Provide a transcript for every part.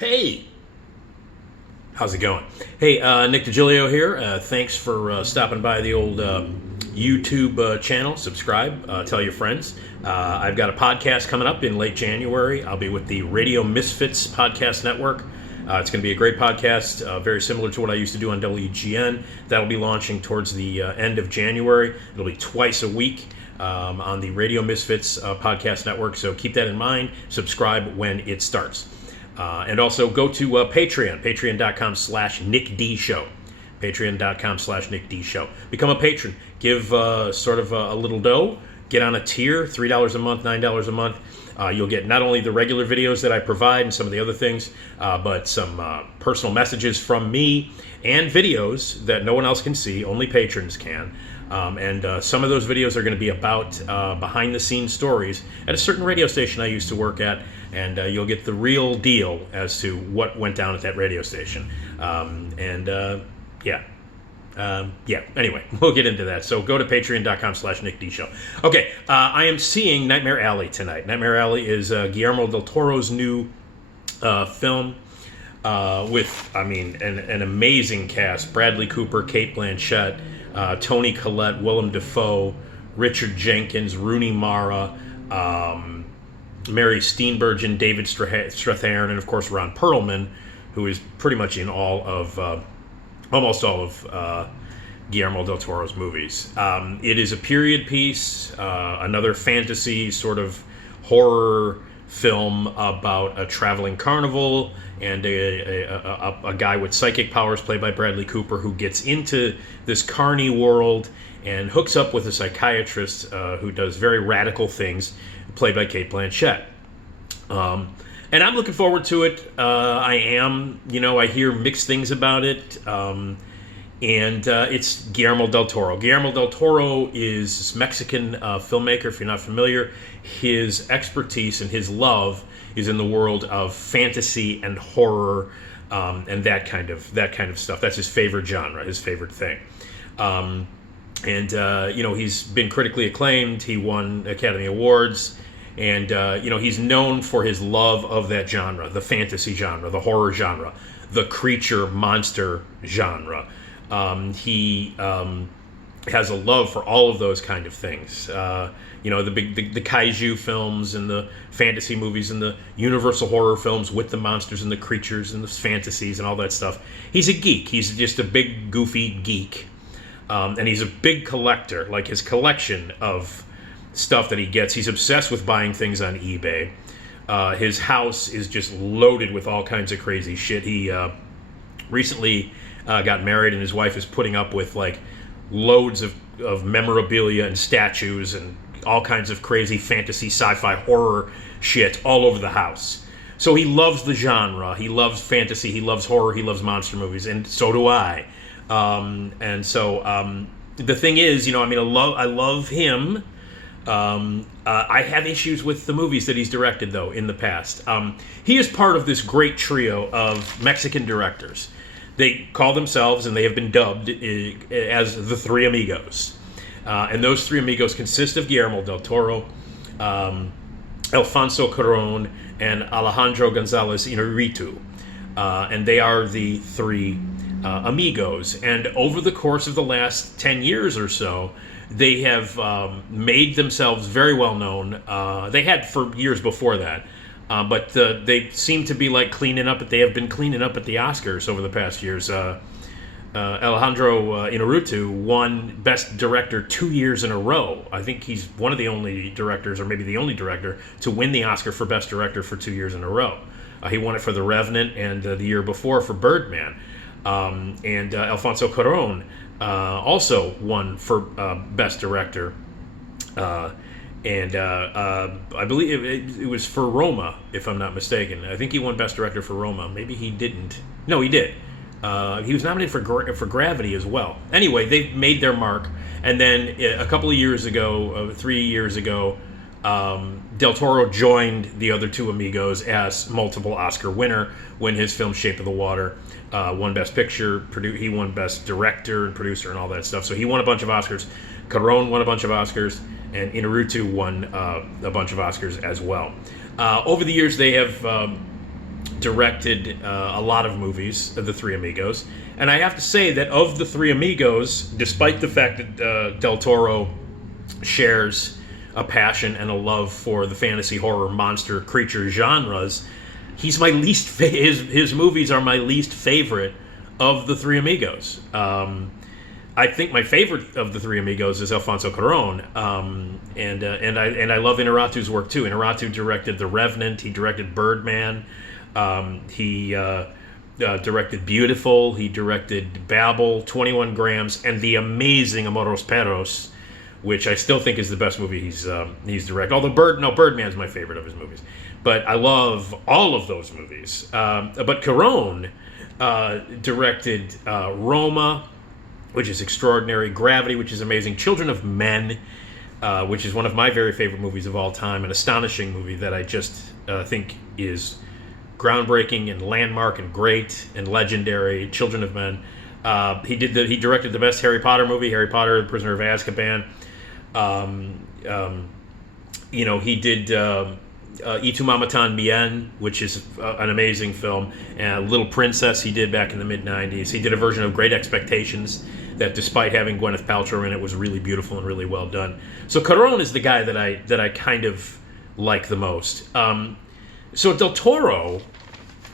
Hey, how's it going? Hey, Nick Digilio here. Thanks for stopping by the old YouTube channel. Subscribe, tell your friends. I've got a podcast coming up in late January. I'll be with the Radio Misfits Podcast Network. It's going to be a great podcast, very similar to what I used to do on WGN. That'll be launching towards the end of January. It'll be twice a week. On the Radio Misfits Podcast Network, so keep that in mind. Subscribe when it starts. And also go to Patreon, patreon.com/NickDShow. Patreon.com/NickDShow. Become a patron. Give sort of a little dough. Get on a tier, $3 a month, $9 a month. You'll get not only the regular videos that I provide and some of the other things, but some personal messages from me and videos that no one else can see, only patrons can. And some of those videos are going to be about behind-the-scenes stories at a certain radio station I used to work at, and you'll get the real deal as to what went down at that radio station. Anyway, we'll get into that. So go to patreon.com/NickDShow. Okay, I am seeing Nightmare Alley tonight. Nightmare Alley is Guillermo del Toro's new film with, an amazing cast. Bradley Cooper, Cate Blanchett, Toni Collette, Willem Dafoe, Richard Jenkins, Rooney Mara, Mary Steenburgen, David Strathairn, and of course Ron Perlman, who is pretty much in almost all of Guillermo del Toro's movies. It is a period piece, another fantasy sort of horror film about a traveling carnival and a guy with psychic powers played by Bradley Cooper who gets into this carny world and hooks up with a psychiatrist who does very radical things, played by Cate Blanchett. And I'm looking forward to it. I hear mixed things about it. It's Guillermo del Toro. Guillermo del Toro is this Mexican filmmaker, if you're not familiar. His expertise and his love is in the world of fantasy and horror, and that kind of stuff. That's his favorite genre, his favorite thing. He's been critically acclaimed. He won Academy Awards. And, he's known for his love of that genre, the fantasy genre, the horror genre, the creature monster genre. He has a love for all of those kind of things. The kaiju films and the fantasy movies and the universal horror films with the monsters and the creatures and the fantasies and all that stuff. He's a geek. He's just a big, goofy geek. And he's a big collector, like his collection of stuff that he gets. He's obsessed with buying things on eBay. His house is just loaded with all kinds of crazy shit. He recently got married, and his wife is putting up with like loads of memorabilia and statues and all kinds of crazy fantasy, sci-fi, horror shit all over the house. So he loves the genre. He loves fantasy. He loves horror. He loves monster movies, and so do I. The thing is, I love him. I have issues with the movies that he's directed, though, in the past. He is part of this great trio of Mexican directors. They call themselves, and they have been dubbed as the Three Amigos. And those Three Amigos consist of Guillermo del Toro, Alfonso Cuarón, and Alejandro González Iñárritu. And they are the Three Amigos. And over the course of the last 10 years or so, they have made themselves very well known. They had for years before that, but they seem to be like cleaning up. They have been cleaning up at the Oscars over the past years. Alejandro Iñárritu won Best Director 2 years in a row. I think he's one of the only directors, or maybe the only director, to win the Oscar for Best Director for 2 years in a row. He won it for The Revenant and the year before for Birdman. And Alfonso Cuarón also won for Best Director, I believe it was for Roma, if I'm not mistaken. I think he won Best Director for Roma. Maybe he didn't. No, he did. He was nominated for Gravity as well. Anyway, they've made their mark, and then a couple of years ago, 3 years ago, Del Toro joined the other two amigos as multiple Oscar winner when his film Shape of the Water won Best Picture. He won Best Director and Producer and all that stuff. So he won a bunch of Oscars. Cuarón won a bunch of Oscars, and Iñárritu won a bunch of Oscars as well. Over the years, they have directed a lot of movies, The Three Amigos. And I have to say that of The Three Amigos, despite the fact that Del Toro shares a passion and a love for the fantasy, horror, monster, creature genres, he's my least his movies are my least favorite of The Three Amigos. I think my favorite of The Three Amigos is Alfonso Cuarón, and I love Inarritu's work too. Inarritu directed The Revenant. He directed Birdman. He directed Beautiful. He directed Babel, 21 Grams, and the amazing Amores Perros, which I still think is the best movie he's directed. Although Birdman's my favorite of his movies, but I love all of those movies. But Cuarón directed Roma, which is extraordinary, Gravity, which is amazing, Children of Men, which is one of my very favorite movies of all time, an astonishing movie that I just think is groundbreaking and landmark and great and legendary. Children of Men. He directed the best Harry Potter movie, Harry Potter: The Prisoner of Azkaban. He did Y Tu Mamá También, which is an amazing film, and Little Princess he did back in the mid-90s. He did a version of Great Expectations that, despite having Gwyneth Paltrow in it, was really beautiful and really well done. So Cuarón is the guy that I kind of like the most. So Del Toro,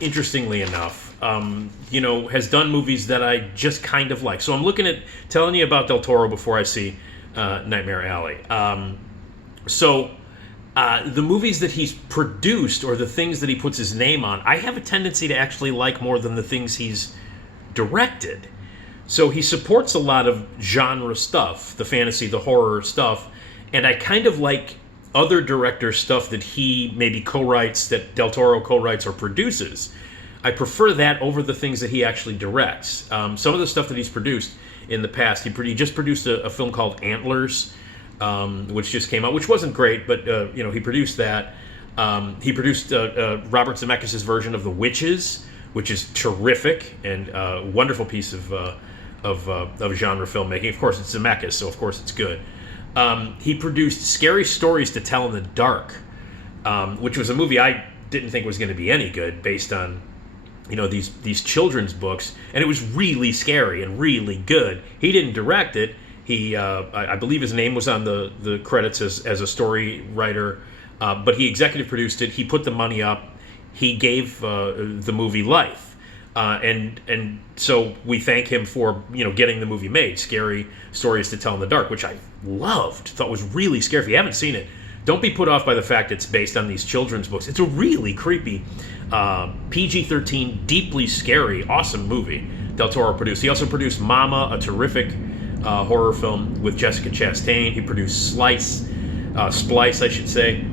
interestingly enough, has done movies that I just kind of like. So I'm looking at telling you about Del Toro before I see Nightmare Alley. The movies that he's produced or the things that he puts his name on, I have a tendency to actually like more than the things he's directed. So he supports a lot of genre stuff, the fantasy, the horror stuff, and I kind of like other directors' stuff that he maybe co-writes, that Del Toro co-writes or produces. I prefer that over the things that he actually directs. Some of the stuff that he's produced in the past, he just produced a film called Antlers, which just came out, which wasn't great, but he produced that. He produced Robert Zemeckis' version of The Witches, which is terrific and a wonderful piece of genre filmmaking. Of course, it's Zemeckis, so of course it's good. He produced Scary Stories to Tell in the Dark, which was a movie I didn't think was going to be any good, based on these children's books, and it was really scary and really good. He didn't direct it. He, I believe his name was on the credits as a story writer, but he executive produced it. He put the money up. He gave the movie life, and so we thank him for getting the movie made. Scary Stories to Tell in the Dark, which I loved, thought was really scary. If you haven't seen it, don't be put off by the fact it's based on these children's books. It's a really creepy, PG-13, deeply scary, awesome movie Del Toro produced. He also produced Mama, a terrific horror film with Jessica Chastain. He produced Splice, I should say.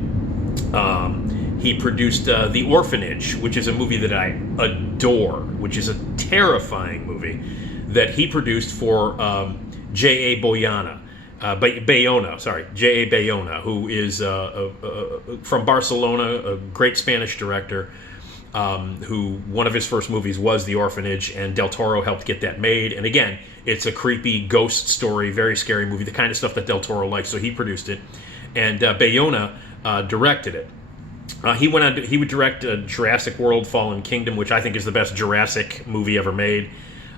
He produced The Orphanage, which is a movie that I adore, which is a terrifying movie that he produced for J.A. Bayona, who is from Barcelona, a great Spanish director, who one of his first movies was The Orphanage, and Del Toro helped get that made. And again, it's a creepy ghost story, very scary movie, the kind of stuff that Del Toro likes, so he produced it. And Bayona directed it. He would direct Jurassic World: Fallen Kingdom, which I think is the best Jurassic movie ever made.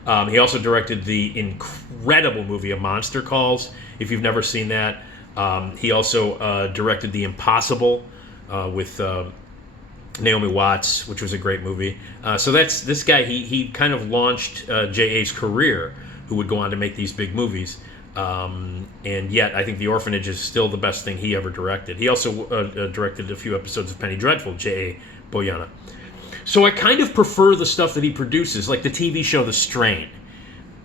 He also directed the incredible movie A Monster Calls, if you've never seen that. He also directed The Impossible with Naomi Watts, which was a great movie. So that's this guy. He kind of launched J.A.'s career, who would go on to make these big movies. And yet, I think The Orphanage is still the best thing he ever directed. He also directed a few episodes of Penny Dreadful, J.A. Bayona. So I kind of prefer the stuff that he produces, like the TV show The Strain,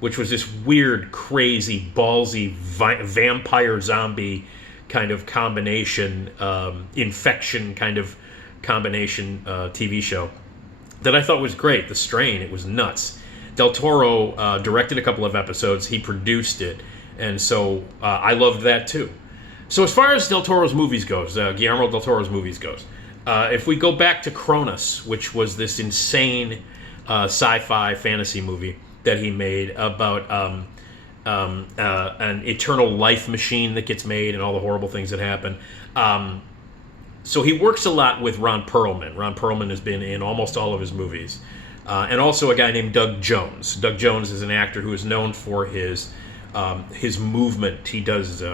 which was this weird, crazy, ballsy, vampire zombie kind of combination, infection kind of combination TV show that I thought was great. The Strain, it was nuts. Del Toro directed a couple of episodes. He produced it. And so I loved that too. So as far as Del Toro's movies goes, Guillermo del Toro's movies goes, if we go back to Cronus, which was this insane sci-fi fantasy movie that he made about an eternal life machine that gets made and all the horrible things that happen. So he works a lot with Ron Perlman. Ron Perlman has been in almost all of his movies. And also a guy named Doug Jones. Doug Jones is an actor who is known for his movement. He does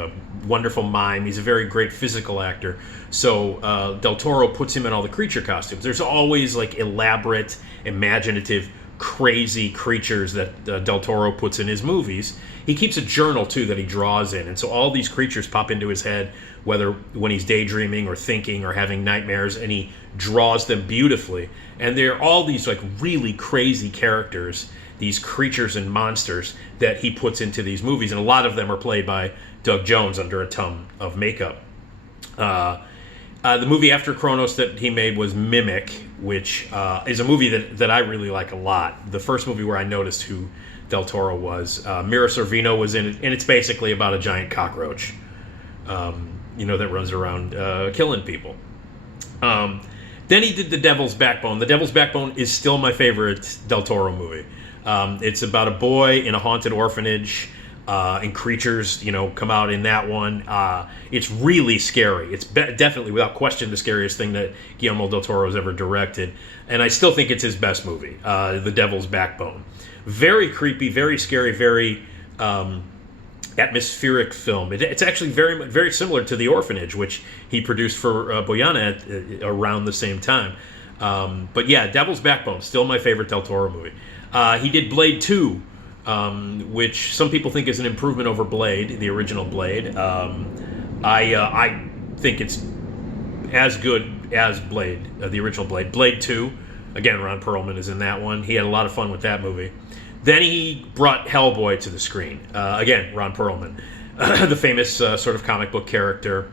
wonderful mime. He's a very great physical actor. So Del Toro puts him in all the creature costumes. There's always like elaborate, imaginative, crazy creatures that Del Toro puts in his movies. He keeps a journal too that he draws in, and so all these creatures pop into his head, whether when he's daydreaming or thinking or having nightmares, and he draws them beautifully. And they're all these like really crazy characters, these creatures and monsters that he puts into these movies, and a lot of them are played by Doug Jones under a ton of makeup. The movie after Kronos that he made was Mimic, which is a movie that I really like a lot. The first movie where I noticed who Del Toro was. Mira Sorvino was in it, and it's basically about a giant cockroach, that runs around killing people. Then he did The Devil's Backbone. The Devil's Backbone is still my favorite Del Toro movie. It's about a boy in a haunted orphanage, and creatures, come out in that one. It's really scary. It's definitely, without question, the scariest thing that Guillermo del Toro has ever directed. And I still think it's his best movie, The Devil's Backbone. Very creepy, very scary, very atmospheric film. It's actually very, very similar to The Orphanage, which he produced for Boyana around the same time. But yeah, Devil's Backbone, still my favorite Del Toro movie. He did Blade 2, which some people think is an improvement over Blade, the original Blade. I think it's as good as Blade, the original Blade. Blade 2, again, Ron Perlman is in that one. He had a lot of fun with that movie. Then he brought Hellboy to the screen. Again, Ron Perlman, the famous sort of comic book character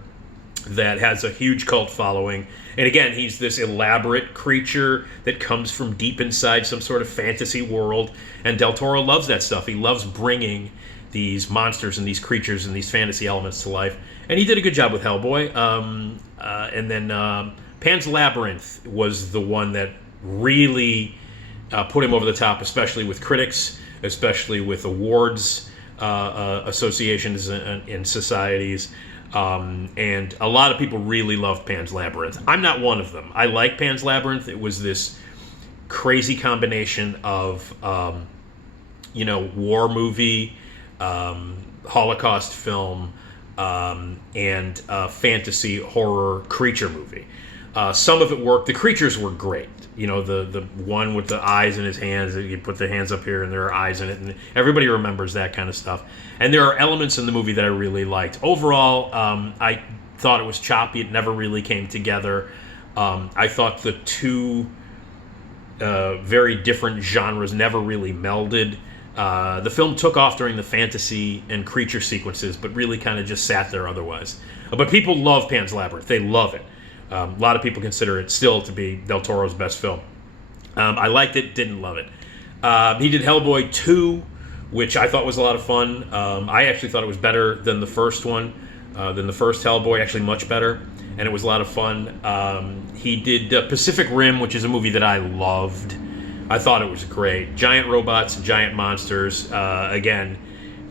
that has a huge cult following. And again, he's this elaborate creature that comes from deep inside some sort of fantasy world. And Del Toro loves that stuff. He loves bringing these monsters and these creatures and these fantasy elements to life. And he did a good job with Hellboy. And then Pan's Labyrinth was the one that really put him over the top, especially with critics, especially with awards associations and societies. And a lot of people really loved Pan's Labyrinth. I'm not one of them. I like Pan's Labyrinth. It was this crazy combination of, war movie, Holocaust film, and fantasy horror creature movie. Some of it worked. The creatures were great. The one with the eyes in his hands, you put the hands up here and there are eyes in it, and everybody remembers that kind of stuff. And there are elements in the movie that I really liked. Overall, I thought it was choppy. It never really came together. I thought the two very different genres never really melded. The film took off during the fantasy and creature sequences, but really kind of just sat there otherwise. But people love Pan's Labyrinth. They love it. A lot of people consider it still to be Del Toro's best film. I liked it, didn't love it. He did Hellboy 2, which I thought was a lot of fun. I actually thought it was better than the first one, than the first Hellboy, actually much better, and it was a lot of fun. He did Pacific Rim, which is a movie that I loved. I thought it was great. Giant robots and giant monsters. Again,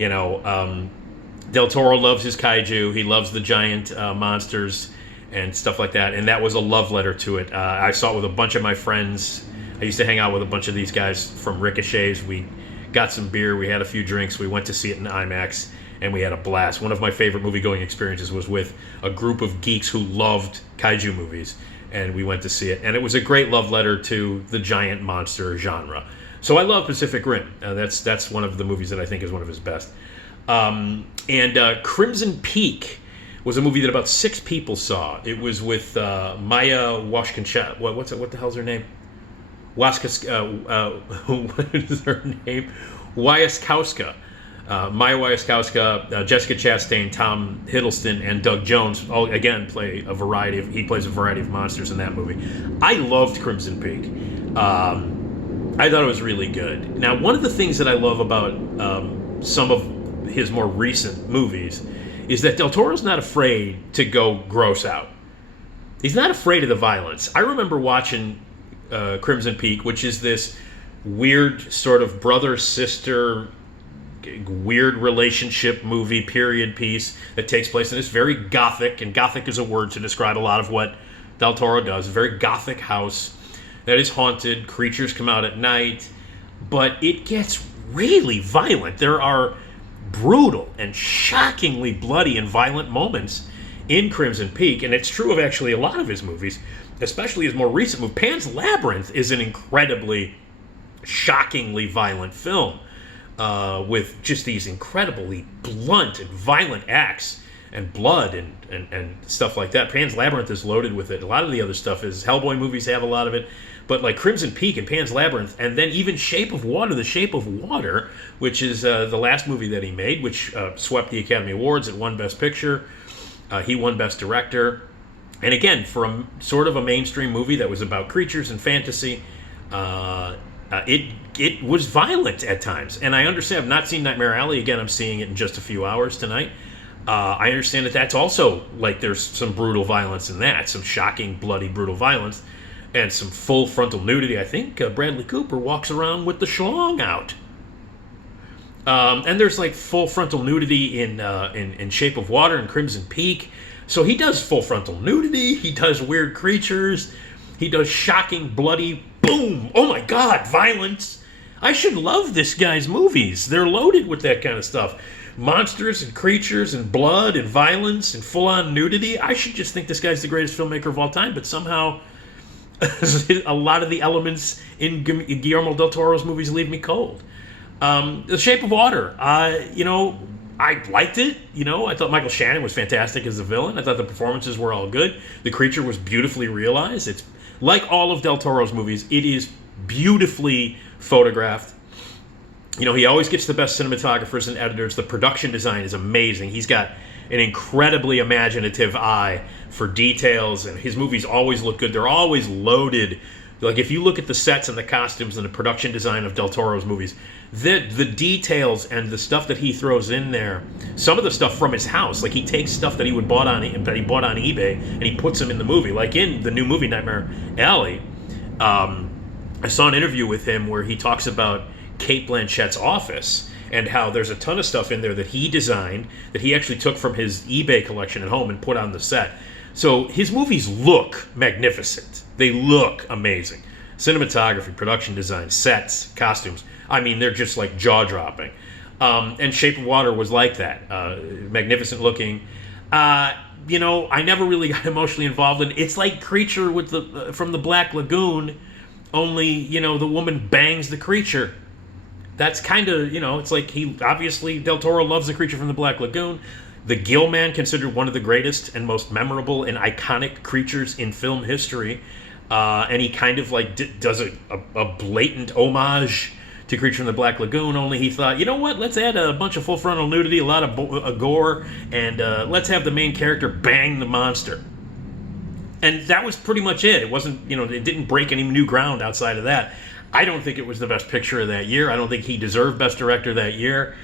Del Toro loves his kaiju. He loves the giant monsters and stuff like that, and that was a love letter to it. I saw it with a bunch of my friends. I used to hang out with a bunch of these guys from Ricochets. We got some beer, we had a few drinks, we went to see it in IMAX, and we had a blast. One of my favorite movie-going experiences was with a group of geeks who loved kaiju movies, and we went to see it. And it was a great love letter to the giant monster genre. So I love Pacific Rim. That's one of the movies that I think is one of his best. And Crimson Peak was a movie that about 6 people saw. It was with Maya Wasikowska. What the hell's her name? What is her name? Wasikowska. Maya Wasikowska, Jessica Chastain, Tom Hiddleston, and Doug Jones all again plays a variety of monsters in that movie. I loved Crimson Peak. I thought it was really good. Now, one of the things that I love about some of his more recent movies is that Del Toro's not afraid to go gross out. He's not afraid of the violence. I remember watching Crimson Peak, which is this weird sort of brother-sister, weird relationship movie, period piece that takes place in this very gothic, and gothic is a word to describe a lot of what Del Toro does. A very gothic house that is haunted. Creatures come out at night. But it gets really violent. There are brutal and shockingly bloody and violent moments in Crimson Peak. And it's true of actually a lot of his movies, especially his more recent movie. Pan's Labyrinth is an incredibly, shockingly violent film with just these incredibly blunt and violent acts and blood and stuff like that. Pan's Labyrinth is loaded with it. A lot of the other stuff is. Hellboy movies have a lot of it. But like Crimson Peak and Pan's Labyrinth, and then even Shape of Water, The Shape of Water, which is the last movie that he made, which swept the Academy Awards. It won Best Picture. He won Best Director. And again, for sort of a mainstream movie that was about creatures and fantasy, it was violent at times. And I understand, I've not seen Nightmare Alley. Again, I'm seeing it in just a few hours tonight. I understand that that's also, like, there's some brutal violence in that, some shocking, bloody, brutal violence, and some full frontal nudity. I think Bradley Cooper walks around with the schlong out. And there's, like, full frontal nudity in Shape of Water and Crimson Peak. So he does full frontal nudity, he does weird creatures, he does shocking, bloody, boom, oh my god, violence. I should love this guy's movies. They're loaded with that kind of stuff. Monsters and creatures and blood and violence and full-on nudity. I should just think this guy's the greatest filmmaker of all time, but somehow a lot of the elements in Guillermo del Toro's movies leave me cold. The Shape of Water, I liked it. I thought Michael Shannon was fantastic as the villain. I thought the performances were all good. The creature was beautifully realized. It's like all of Del Toro's movies. It is beautifully photographed. He always gets the best cinematographers and editors. The production design is amazing. He's got an incredibly imaginative eye for details, and his movies always look good. They're always loaded. Like, if you look at the sets and the costumes and the production design of Del Toro's movies, the details and the stuff that he throws in there, some of the stuff from his house, like he takes stuff that he bought on eBay and he puts them in the movie. Like in the new movie Nightmare Alley, I saw an interview with him where he talks about Cate Blanchett's office and how there's a ton of stuff in there that he designed, that he actually took from his eBay collection at home and put on the set. So his movies look magnificent. They look amazing. Cinematography, production design, sets, costumes. I mean, they're just like jaw-dropping. And Shape of Water was like that. Magnificent looking. I never really got emotionally involved in it. It's like Creature with from the Black Lagoon, only, the woman bangs the creature. That's kind of, it's like obviously Del Toro loves the Creature from the Black Lagoon. The Gill Man, considered one of the greatest and most memorable and iconic creatures in film history. And he kind of does a blatant homage to Creature from the Black Lagoon, only he thought, let's add a bunch of full frontal nudity, a lot of gore, and let's have the main character bang the monster. And that was pretty much it. It wasn't, it didn't break any new ground outside of that. I don't think it was the best picture of that year. I don't think he deserved Best Director that year.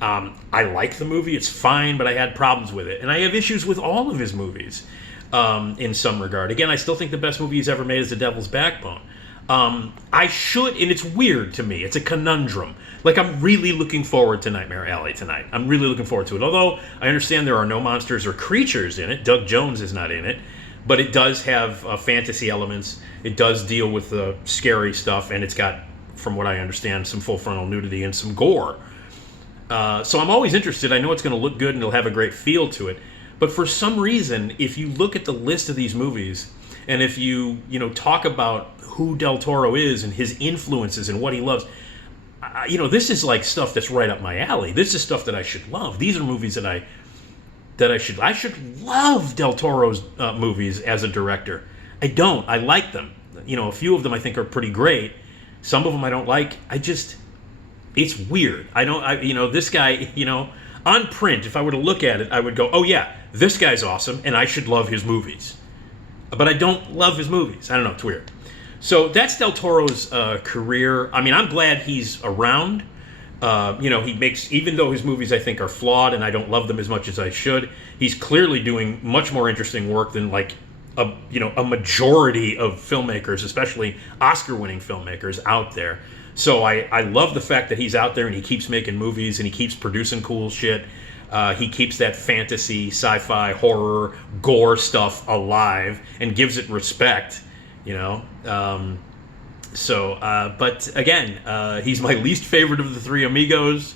I like the movie. It's fine, but I had problems with it. And I have issues with all of his movies in some regard. Again, I still think the best movie he's ever made is The Devil's Backbone. And it's weird to me. It's a conundrum. Like, I'm really looking forward to Nightmare Alley tonight. I'm really looking forward to it. Although, I understand there are no monsters or creatures in it. Doug Jones is not in it. But it does have fantasy elements. It does deal with the scary stuff. And it's got, from what I understand, some full frontal nudity and some gore. So I'm always interested. I know it's going to look good and it'll have a great feel to it. But for some reason, if you look at the list of these movies, and if you talk about who Del Toro is and his influences and what he loves, this is like stuff that's right up my alley. This is stuff that I should love. These are movies that I should love Del Toro's movies as a director. I don't. I like them. A few of them I think are pretty great. Some of them I don't like. It's weird. This guy, on print, if I were to look at it, I would go, oh yeah, this guy's awesome, and I should love his movies. But I don't love his movies. I don't know, it's weird. So that's Del Toro's career. I mean, I'm glad he's around. He makes, even though his movies I think are flawed and I don't love them as much as I should, he's clearly doing much more interesting work than a majority of filmmakers, especially Oscar-winning filmmakers out there. So I love the fact that he's out there and he keeps making movies and he keeps producing cool shit. he keeps that fantasy, sci-fi, horror, gore stuff alive and gives it respect, you know. But again, he's my least favorite of the three Amigos.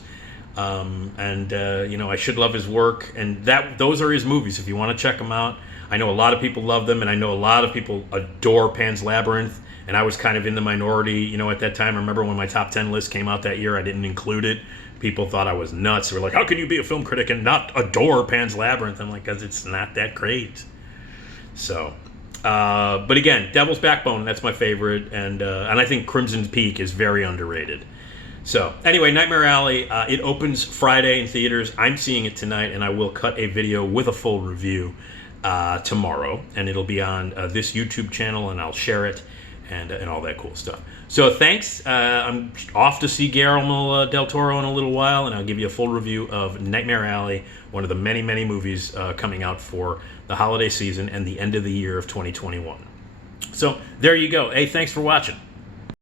I should love his work, and those are his movies if you want to check them out. I know a lot of people love them, and I know a lot of people adore Pan's Labyrinth, and I was kind of in the minority, you know, at that time. I remember when my top 10 list came out that year, I didn't include it. People thought I was nuts. They were like, how can you be a film critic and not adore Pan's Labyrinth? I'm like, because it's not that great. So, but again, Devil's Backbone, that's my favorite, and I think Crimson Peak is very underrated. So, anyway, Nightmare Alley, it opens Friday in theaters. I'm seeing it tonight, and I will cut a video with a full review tomorrow, and it'll be on this YouTube channel, and I'll share it, and all that cool stuff. So, thanks. I'm off to see Guillermo del Toro in a little while, and I'll give you a full review of Nightmare Alley, one of the many, many movies coming out for the holiday season and the end of the year of 2021. So, there you go. Hey, thanks for watching.